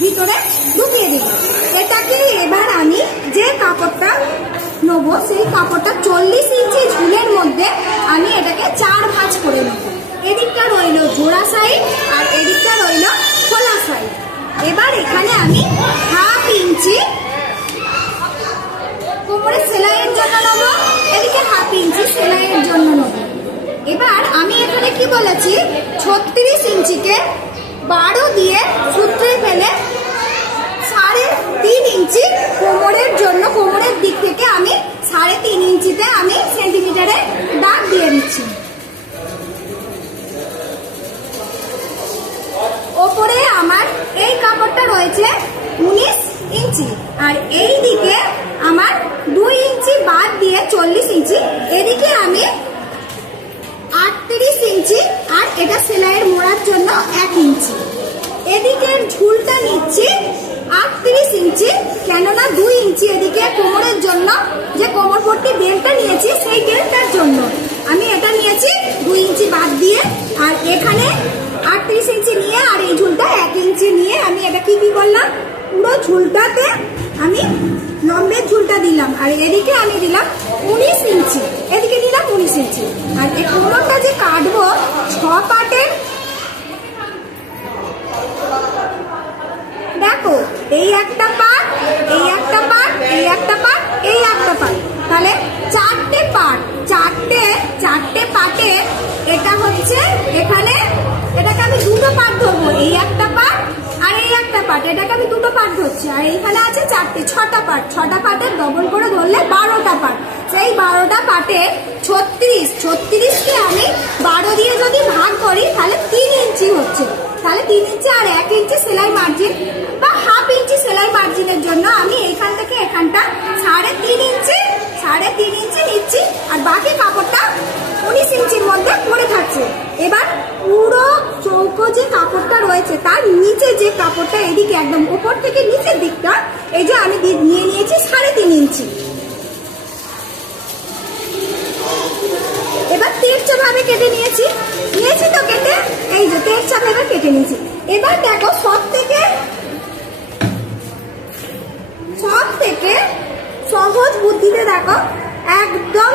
ভিতরে ঢুকিয়ে দিলাম। এটাকে এবার আমি যে কাপড়টা নেবো সেই কাপড়টা 40 ইঞ্চি ঝুলের মধ্যে আমি এটাকে 4 ভাঁজ করে নেব। এদিকটা রইল জোড়া সাইড আর এদিকটা রইল খোলা সাইড। এবার এখানে আমি 1/2 ইঞ্চি কোমরে সেলাইয়ের জন্য নেব, এদিকে 1/2 ইঞ্চি সেলাইয়ের জন্য নেব। এবার আমি এখানে কি বলেছি 36 ইঞ্চিকে 12 দিয়ে সূত্রে ফেলে 3.5 ইঞ্চি কোমরের জন্য কোমরের দিক থেকে আমি 3.5 ইঞ্চিতে আমি সেন্টিমিটারে দাগ দিয়ে দিচ্ছি। ওপরে আমার এই কাপড়টা রয়েছে 19 ইঞ্চি আর এই দিকে আমার 2 ইঞ্চি বাদ দিয়ে 40 ইঞ্চি, এদিকে আমি 38 ইঞ্চি আর এটা সেলাইয়ের মোড়ার জন্য 1 ইঞ্চি। এদিকে ঝুলটা নিচ্ছি 38 ইঞ্চি, কেননা 2 ইঞ্চি এদিকে কোমরের জন্য যে কোমর পট্টি বেল্টটা নিয়েছি সেই বেল্টটার জন্য আমি এটা নিয়েছি 2 ইঞ্চি বাদ দিয়ে। আর এখানে 38 ইঞ্চি নিয়ে আর এই ঝুলটা 1 ইঞ্চি নিয়ে আমি এটা কি করলাম পুরো ঝুলটাতে আমি লম্বের ঝুলটা দিলাম। আর এদিকে আমি দিলাম 19 ইঞ্চি, এদিকে দিলাম 19 ইঞ্চি। আর এই কোমরটা যে কাটবো 6 পার্টের, দেখো এই একটা পার্ট, এই একটা পার্ট, এই একটা পার্ট, এই একটা পার্ট, তাহলে 4টে পার্ট, 4টে পার্টে এটা হচ্ছে এখানে এটাকে আমি 2টো পার্ট ধরবো, এই একটা পার্ট আর এই একটা পার্ট, এটাকে আমি 2টো পার্ট ধরছি। আর এইখানে আছে 6টা পার্ট, 6টা পার্টের ডবল করে ধরলে 12টা পার্ট। সেই 12টা পার্টে 36কে আমি 12 দিয়ে যদি ভাগ করি তাহলে 3 ইঞ্চি হচ্ছে। তাহলে 3 ইঞ্চি আর 1 ইঞ্চি সেলাই মার্জিন বা 1/2 ইঞ্চি সেলাই মার্জিনের জন্য আমি এখান থেকে এখানটা 3.5 ইঞ্চি নিচ্ছি আর বাকি কাপড়টা 19 ইঞ্চির মধ্যে পড়ে থাকছে। এবার পুরো চৌকো যে কাপড়টা রয়েছে তার নিচে যে কাপড়টা এদিকে একদম উপর থেকে নিচের দিকটা এই যে আমি নিয়ে নিয়েছি 3.5 ইঞ্চি। এবার তেরছা ভাবে কেটে নিয়েছি তো কেটে এই যে তেরছা ভাবে কেটে নিয়েছি। এবার দেখো সব থেকে সহজ বুদ্ধিতে দেখো একদম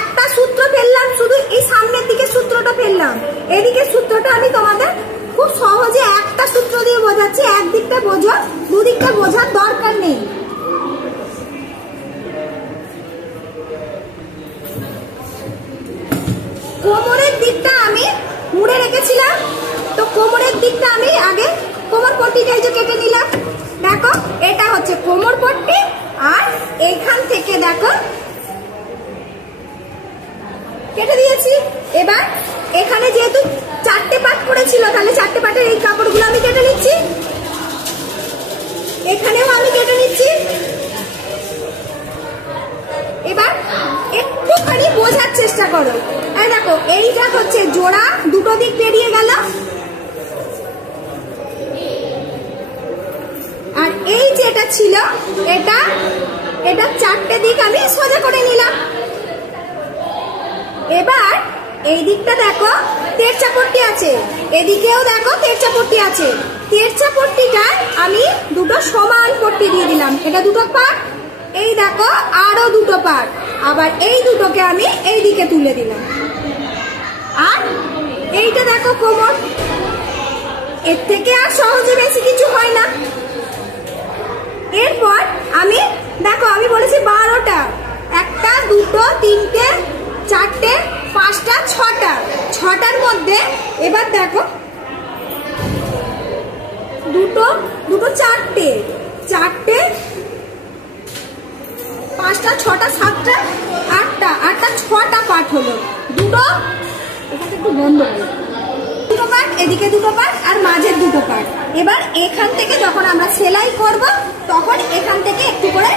একটা সূত্র ফেললাম, শুধু এই সামনের দিকে সূত্রটা ফেললাম, এদিকে সূত্রটা আমি তোমাদের খুব সহজে একটা সূত্র দিয়ে বোঝাচ্ছি, একদিকটা বোঝো, দুদিকটা বোঝার দরকার নেই। কোমরের দিকটা আমি মুড়ে রেখেছিলাম, তো কোমরের দিকটা আমি আগে কোমর পট্টিটা এই যে কেটে নিলাম। দেখো এটা হচ্ছে কোমর পট্টি আর এইখান থেকে দেখো কেটে দিয়েছি। এবার এখানে যেহেতু 4টে পার্ট করেছিল তাহলে 4টে পার্টের এই কাপড়গুলো আমি কেটে নিচ্ছি, এখানেও আমি কেটে নিচ্ছি। এবার একটুখানি বোঝার চেষ্টা করো, এই দেখো এইটা হচ্ছে জোড়া, 2টো দিক বেরিয়ে গেল। আর এই যেটা ছিল এটা 4টে দিক আমি সোজা করে নিলাম। এবার এই দিকটা দেখো তেরছা পট্টি আছে, এদিকেও দেখো তেরছা পট্টি আছে। তেরছা পট্টিটায় আমি 2টো সমান পট্টি দিয়ে দিলাম, এটা 2টো পার্ট, এই দেখো আরো 2টো পার্ট, আবার এই দুটোকে আমি এই দিকে তুলে দিলাম। আর এইটা দেখো কোমর, এর থেকে আর সহজে বেশি কিছু হয় না। এরপর আমি দেখো আমি বলেছি 12টা, 1টা 2টো 3টে 4টে 5টা 6টার মধ্যে এবার দেখো 2টো 4টে 5টা 6টা 7টা 8টা 6টা পার্ট হলো। 2টো এখানে একটু বন্ধ হলো, 2টো পার্ট, এদিকে 2টো পার্ট আর মাঝের 2টো পার্ট। এবার এখান থেকে যখন আমরা সেলাই করব তখন এখান থেকে একটু করে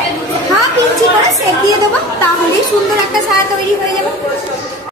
1/2 ইঞ্চি করে সেট দিয়ে দেবো, তাহলেই সুন্দর একটা সায়া তৈরি হয়ে যাবে।